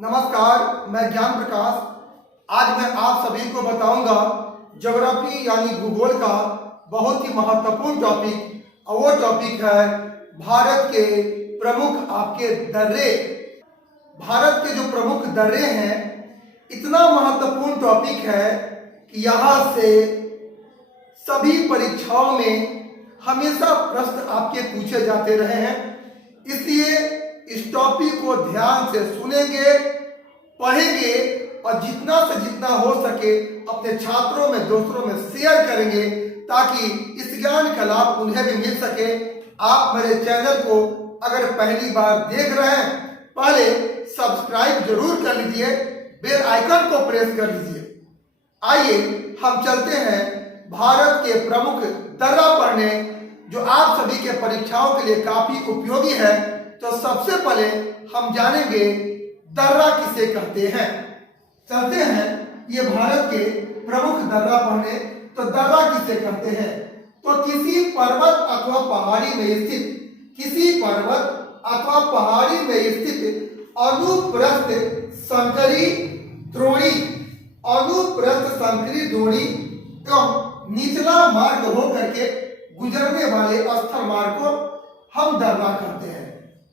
नमस्कार, मैं ज्ञान प्रकाश। आज मैं आप सभी को बताऊंगा ज्योग्राफी यानी भूगोल का बहुत ही महत्वपूर्ण टॉपिक, और वो टॉपिक है भारत के प्रमुख आपके दर्रे। भारत के जो प्रमुख दर्रे हैं, इतना महत्वपूर्ण टॉपिक है कि यहाँ से सभी परीक्षाओं में हमेशा प्रश्न आपके पूछे जाते रहे हैं। इसलिए इस टॉपिक को ध्यान से सुनेंगे, पढ़ेंगे और जितना से जितना हो सके अपने छात्रों में, दोस्तों में शेयर करेंगे, ताकि इस ज्ञान का लाभ उन्हें भी मिल सके। आप मेरे चैनल को अगर पहली बार देख रहे हैं, पहले सब्सक्राइब जरूर कर लीजिए, बेल आइकन को प्रेस कर लीजिए। आइए हम चलते हैं भारत के प्रमुख दर्रा पढ़ने, जो आप सभी के परीक्षाओं के लिए काफी उपयोगी है। तो सबसे पहले हम जानेंगे दर्रा किसे कहते हैं। चलते हैं ये भारत के प्रमुख दर्रा पढ़ने। तो दर्रा किसे कहते हैं? तो किसी पर्वत अथवा पहाड़ी में स्थित, किसी पर्वत अथवा पहाड़ी में स्थित अनुप्रस्थ संकरी द्रोणी, अनुप्रस्थ संकरी द्रोणी एवं निचला मार्ग होकर के गुजरने वाले स्थल मार्ग को हम दर्रा कहते हैं।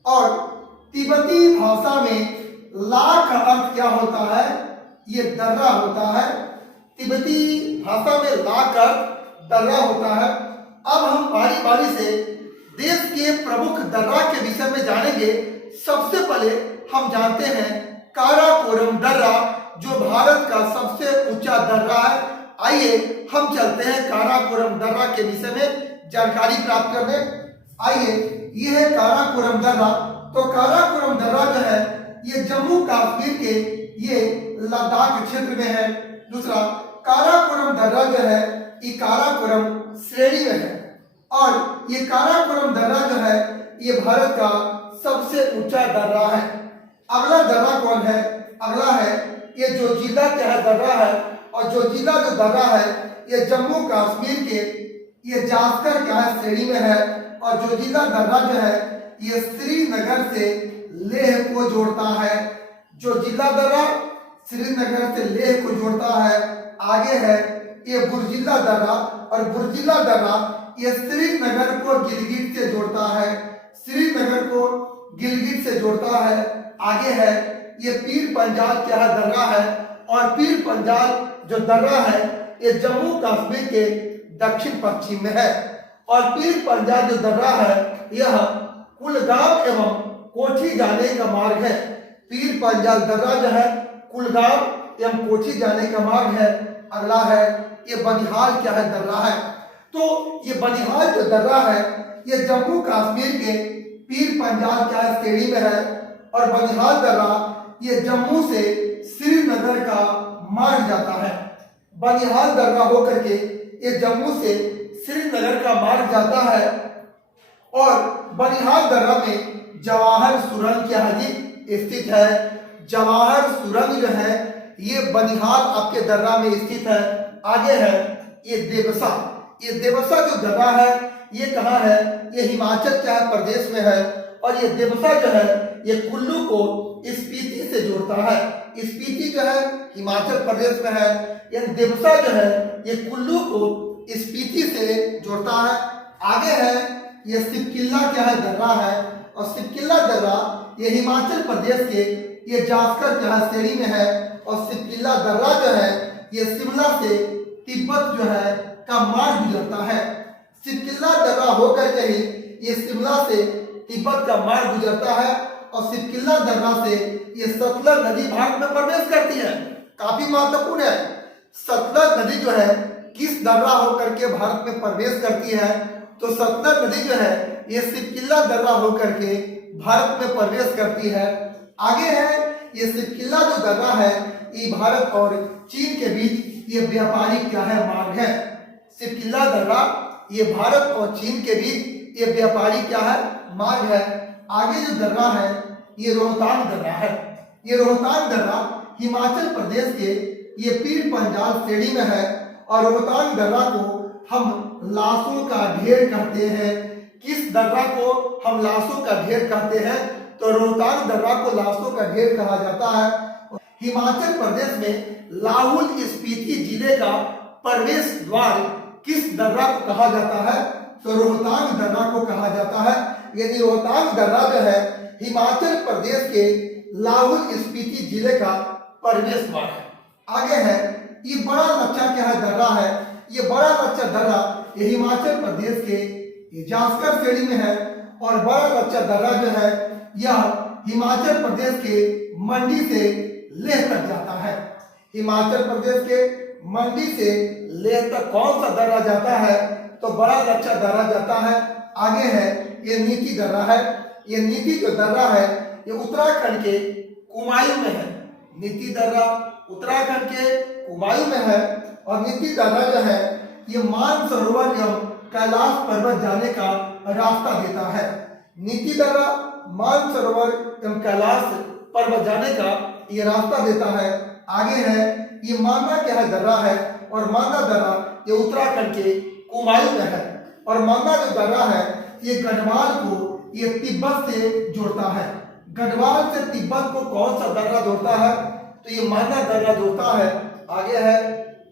और तिब्बती भाषा में ला का अर्थ क्या होता है? ये दर्रा होता है। तिब्बती भाषा में ला का दर्रा होता है। अब हम बारी बारी से देश के प्रमुख दर्रा के विषय में जानेंगे। सबसे पहले हम जानते हैं काराकोरम दर्रा, जो भारत का सबसे ऊंचा दर्रा है। आइए हम चलते हैं काराकोरम दर्रा के विषय में जानकारी प्राप्त करने। आइए, ये है काराकोरम दर्रा। तो काराकोरम दर्रा जो है, ये जम्मू कश्मीर के ये लद्दाख क्षेत्र में है। दूसरा, काराकोरम दर्रा जो है, ये काराकोरम श्रेणी में है। और ये काराकोरम दर्रा जो है, ये भारत का सबसे ऊंचा दर्रा है। अगला दर्रा कौन है? अगला है ये जोजिला क्या है दर्रा है। और जोजिला जो दर्रा है, ये जम्मू कश्मीर के ये जास्कर क्या है श्रेणी में है। और जोजिला दर्रा जो है, ये श्रीनगर से लेह को जोड़ता है। जोजिला दर्रा श्रीनगर से लेह को जोड़ता है। आगे है ये बुर्जिला दर्रा, और बुर्जिला दर्रा ये श्रीनगर को गिलगित से जोड़ता है। श्रीनगर को गिलगित से जोड़ता है। आगे है ये पीर पंजाल क्या है दर्रा है। और पीर पंजाल जो दर्रा है, ये जम्मू कश्मीर के दक्षिण पश्चिम में है। और पीर पंजाल जो दर्रा है, यह कुलगाम एवं कोठी जाने का मार्ग है। पीर पंजाल दर्रा जो है, कुलगाम एवं कोठी जाने का मार्ग है। अगला है ये बनिहाल क्या है दर्रा है। तो ये बनिहाल जो दर्रा है, ये जम्मू कश्मीर के पीर पंजाल क्या है श्रेणी में है। और बनिहाल दर्रा ये जम्मू से श्रीनगर का मार्ग जाता है। बनिहाल दर्रा होकर के ये जम्मू से श्रीनगर का मार्ग जाता है। और बनिहाल दर्रा में जवाहर सुरंग क्या है जी स्थित है। जवाहर सुरंग जो है, ये बनिहाल आपके दर्रा में स्थित है। आगे है ये देवसा। ये देवसा जो दर्रा है, ये कहाँ है? ये हिमाचल क्या है प्रदेश में है। और ये देवसा जो है, ये कुल्लू को स्पीति से जोड़ता है। स्पीति जो है हिमाचल प्रदेश में है। ये देवसा जो है, ये कुल्लू को स्पीति से जोड़ता है। आगे है ये सिपकिल्ला क्या है दर्रा है। और सिपकिल्ला दर्रा ये हिमाचल प्रदेश के ये जास्कर क्या है श्रेणी में है। और सिपकिल्ला दर्रा जो है, ये शिमला से तिब्बत जो है का मार्ग गुजरता है। सिपकिल्ला दर्रा होकर के ही ये शिमला से तिब्बत का मार्ग गुजरता है। और सिपकिल्ला दर्रा से ये सतलज नदी भारत में प्रवेश करती है। काफी महत्वपूर्ण है। सतलज नदी जो है किस दर्रा होकर के भारत में प्रवेश करती है? तो सतलज नदी जो है, ये सिपकिल्ला दर्रा होकर के भारत में प्रवेश करती है। आगे है ये सिपकिल्ला जो दर्रा है, ये भारत और चीन के बीच ये व्यापारिक क्या है मार्ग है। सिपकिल्ला दर्रा ये भारत और चीन के बीच ये व्यापारिक क्या है मार्ग है। आगे जो दर्रा है, ये रोहतांग दर्रा है। ये रोहतांग दर्रा हिमाचल प्रदेश के ये पीर पंजाल श्रेणी में है। और रोहतांग दर्रा को हम लाशों का ढेर कहते हैं। किस दर्रा को हम लाशों का ढेर कहते हैं? तो रोहतांग दर्रा को लाशों का ढेर कहा जाता है। हिमाचल प्रदेश में लाहौल स्पीति जिले का प्रवेश द्वार किस दर्रा को कहा जाता है? तो रोहतांग दर्रा को कहा जाता है। यदि रोहतांग दर्रा जो है हिमाचल प्रदेश के लाहौल स्पीति जिले का प्रवेश द्वार है। आगे है, ये बड़ा लच्छा क्या है दर्रा है। ये बड़ा लच्छा दर्रा ये हिमाचल प्रदेश के जास्कर श्रेणी में है और बड़ा लच्छा दर्रा जो है यह हिमाचल प्रदेश के मंडी से लेह तक जाता है। हिमाचल प्रदेश के मंडी से लेह तक कौन सा दर्रा जाता है? तो बड़ा लच्छा दर्रा जाता है। आगे है, ये नीति दर्रा है। ये नीति जो दर्रा है ये उत्तराखंड के कुमायूं में है। नीति दर्रा उत्तराखंड के कुमायूं में है और नीति दर्रा जो है ये मानसरोवर एवं कैलाश पर्वत जाने का रास्ता देता है। नीति दर्रा मानसरोवर एवं कैलाश पर्वत जाने का ये रास्ता देता है। आगे है, ये माना क्या है दर्रा है और माना दर्रा ये उत्तराखंड के कुमायूं में है और माना जो दर्रा है ये गढ़वाल को ये तिब्बत से जोड़ता है। गढ़वाल से तिब्बत को कौन सा दर्रा जोड़ता है? तो ये माना दर्रा जोड़ता है। आगे है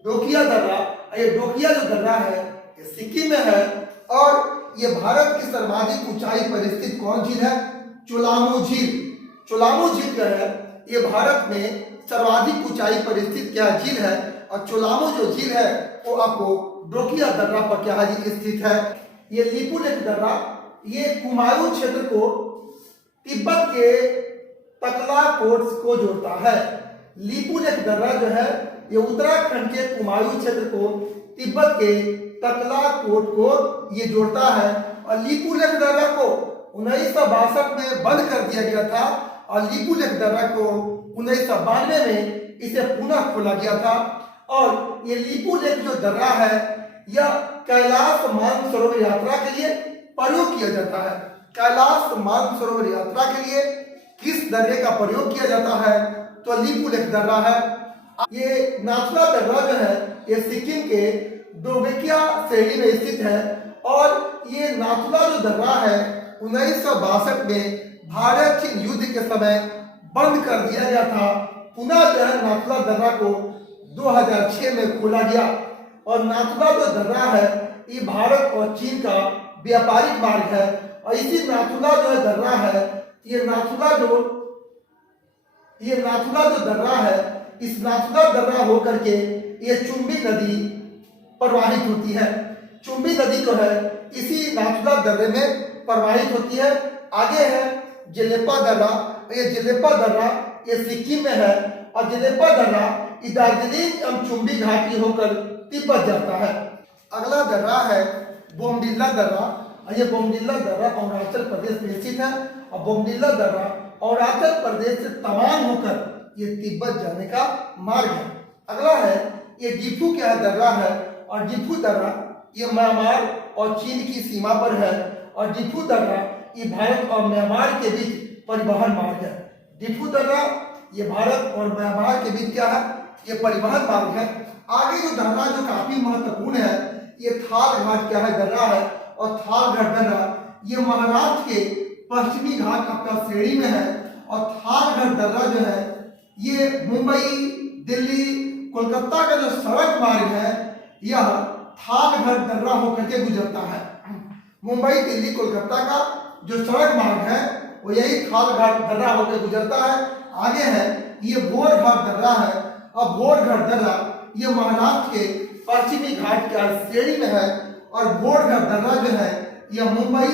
डोकिया दर्रा। ये डोकिया जो दर्रा है ये सिक्किम में है और ये भारत की सर्वाधिक ऊंचाई पर स्थित कौन झील है? चुलामू झील। चुलामू झील जो है ये भारत में सर्वाधिक ऊंचाई पर स्थित क्या झील है और चुलामू जो झील है वो आपको डोकिया दर्रा पर क्या स्थित है। ये लिपुलेख दर्रा ये कुमायूं क्षेत्र को तिब्बत के तकलाकोट को जोड़ता है। लिपुलेख दर्रा जो है ये उत्तराखंड के कुमायूं क्षेत्र को तिब्बत के तकलाकोट को ये जोड़ता है और लिपुलेख दर्रा को 1962 में बंद कर दिया गया था और लिपुलेख दर्रा को 1992 में इसे पुनः खोला गया था। और ये लिपुलेख जो दर्रा है यह कैलाश मानसरोवर यात्रा के लिए प्रयोग किया जाता है। कैलाश मानसरोवर यात्रा के लिए किस दर्रे का प्रयोग किया जाता है? तो लिपुलेख दर्रा है। ये नाथुला दर्रा जो है ये सिक्किम के डोबेकिया श्रेणी में स्थित है और ये नाथुला जो दर्रा है 1962 में भारत चीन युद्ध के समय बंद कर दिया गया था। पुनः जो है नाथुला दर्रा को 2006 में खोला गया और नाथुला जो दर्रा है ये भारत और चीन का व्यापारिक मार्ग है और इसी नाथुला जो है दर्रा है ये नाथुला जो दर्रा है इस नाथुला दर्रा होकर के ये चुंबी नदी प्रवाहित होती है। चुंबी नदी जो है इसी नाथुला दर्रे में प्रवाहित होती है। आगे है जेलेपा दर्रा। ये जेलेपा दर्रा ये सिक्किम में है और जेलेपा दर्रा दार्जिलिंग एवं चुंबी घाटी होकर तिब्बत जाता है। अगला दर्रा है बोमडिला दर्रा। ये बोमडिला दर्रा अरुणाचल प्रदेश में स्थित है और बोमडिला दर्रा अरुणाचल प्रदेश से तवांग होकर ये तिब्बत जाने का मार्ग है। अगला है ये डिफू क्या दर्रा है और डिफू दर्रा ये म्यांमार और चीन की सीमा पर है और डिफू दर्रा ये भारत और म्यांमार के बीच परिवहन मार्ग है। डिफू दर्रा ये भारत और म्यांमार के बीच क्या है? ये परिवहन मार्ग है। आगे जो दर्रा जो काफी महत्वपूर्ण है ये थाल घाट क्या है दर्रा है और थाल घाट दर्रा ये महाराष्ट्र के पश्चिमी घाट आपका श्रेणी में है और थाल घाट दर्रा जो है ये मुंबई दिल्ली कोलकाता का जो सड़क मार्ग है यह थाल घाट दर्रा होकर के गुजरता है। मुंबई दिल्ली कोलकाता का जो सड़क मार्ग है वो यही थाल घाट दर्रा होकर गुजरता है। आगे है ये बोर घाट दर्रा है और बोर घाट दर्रा ये महाराष्ट्र के पश्चिमी घाट के श्रेणी में है और बोर घाट दर्रा जो है यह मुंबई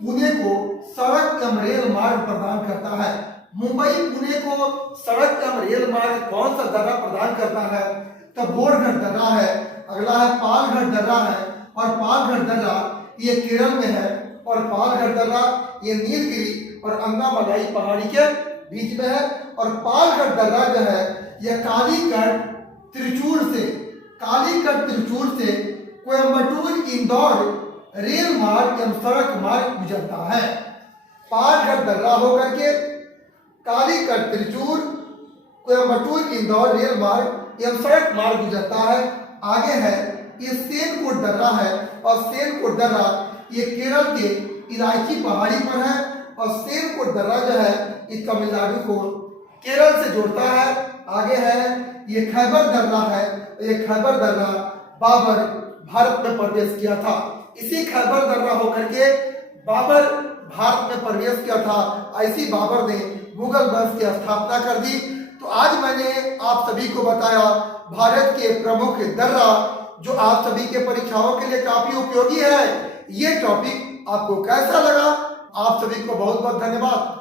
पुणे को सड़क एवं रेल मार्ग प्रदान करता है। मुंबई पुणे को सड़क एवं रेल मार्ग कौन सा दर्रा प्रदान करता है? तो बोरघाट दर्रा है। अगला है पालघाट दर्रा है और पालघाट दर्रा ये केरल में है और पालघाट दर्रा ये नीलगिरी और अन्नामलाई पहाड़ी के बीच में है और पालघाट दर्रा जो है यह कालीकट त्रिचूर से कोयम्बटूर इंदौर रेल मार्ग एवं सड़क मार्ग गुजरता है। पालघाट दर्रा होकर के कालीकट त्रिचूर कोयम्बटूर इंदौर रेल मार्ग एवं सड़क मार्ग गुजरता है। आगे है ये सेनकोट दर्रा है और सेनकोट दर्रा ये केरल के इलायची पहाड़ी पर है और सेमकोट दर्रा जो है ये तमिलनाडु को केरल से जोड़ता है। आगे है ये खैबर दर्रा है। ये खैबर दर्रा बाबर भारत में प्रवेश किया था। इसी खैबर दर्रा होकर के बाबर भारत में प्रवेश किया था। ऐसी बाबर ने मुगल वंश की स्थापना कर दी। तो आज मैंने आप सभी को बताया भारत के प्रमुख दर्रा, जो आप सभी के परीक्षाओं के लिए काफी उपयोगी है। ये टॉपिक आपको कैसा लगा? आप सभी को बहुत बहुत धन्यवाद।